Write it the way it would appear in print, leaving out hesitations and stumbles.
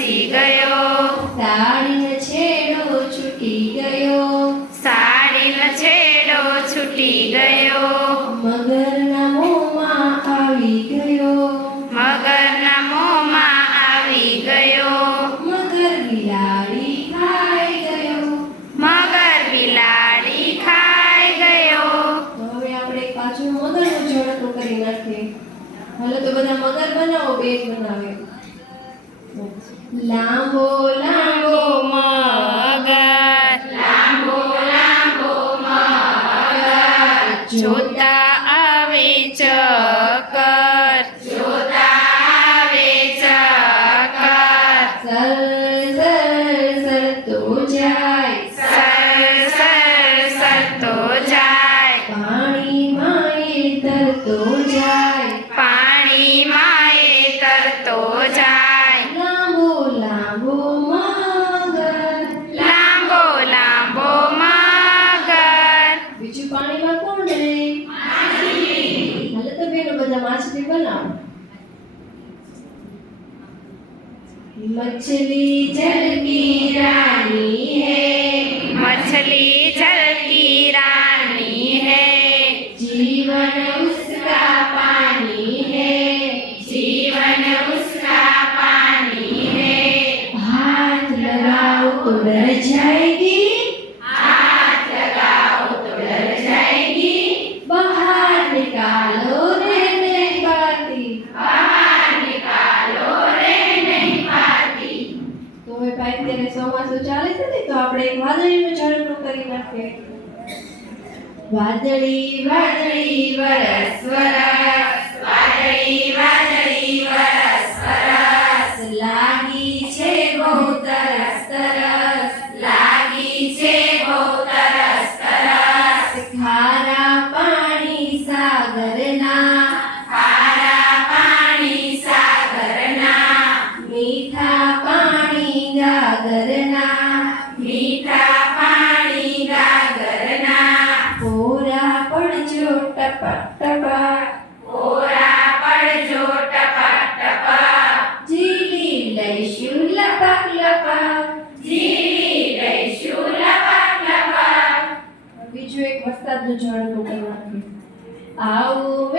વરસી ગયો, સાડીનો છેડો છૂટી ગયો, સાડીનો છેડો છૂટી ગયો, મગરના મોંમાં આવી ગયો, મગરના મોંમાં આવી ગયો, મગર બિલાડી ખાઈ ગયો. મગર બિલાડી ખાઈ ગયો. તો હવે આપણે પાછું મગરનું જોડકું કરી નાખીએ. હાલો તો બધા મગર બનાવો, બેગ બનાવે. લાંબો લાંબો મગર, લાંબો લાંબો મગર, જોતા આવે ચક્કર, જોતા આવે ચક્કર, સર સર સરતો જાય, સર સર સરતો જાય, પાણીમાં એ તરતો જાય, પાણીમાં એ તરતો જાય, લાંબો લાંબો મગર. લાંબો લાંબો મગર. બીજું પાણીમાં કોણ રહે? હાલો તો બેનો બધા માછલી બનાવો. मछली जल की रानी है, मछली जल की रानी है, जीवन उसका पानी है, जीवन उसका पानी है, हाथ लगाओ तो डर जाएगी, हाथ लगाओ तो डर जाएगी, बाहर निकालो रे नहीं पाती. बाहर निकालो रे नहीं पाती. તો હવે ભાઈ અત્યારે ચોમાસું ચાલે છે ને, તો આપણે એક વાદળીનું ઝાડનું કરી નાખીએ. વાદળી વાદળી વરસ વરસ, વાદળી વાદળી વરસ વરસ, લાગી છે બહુ તરસ તરસ, લાગી છે બહુ તરસ તરસ, ખારા પાણી સાગરના, ખારા પાણી સાગરના, મીઠા પાણી ગાગરના, મીઠા પાણી ગાગરના, કોરા પડજો ટપક ટપક, કોરા પડજો ટપક ટપક, જીલી લઈશું લપક લપક. જીવી લઈશું લપક લપક. બીજું એક વરસાદનું ઝાડનું કરી નાખીએ. આવો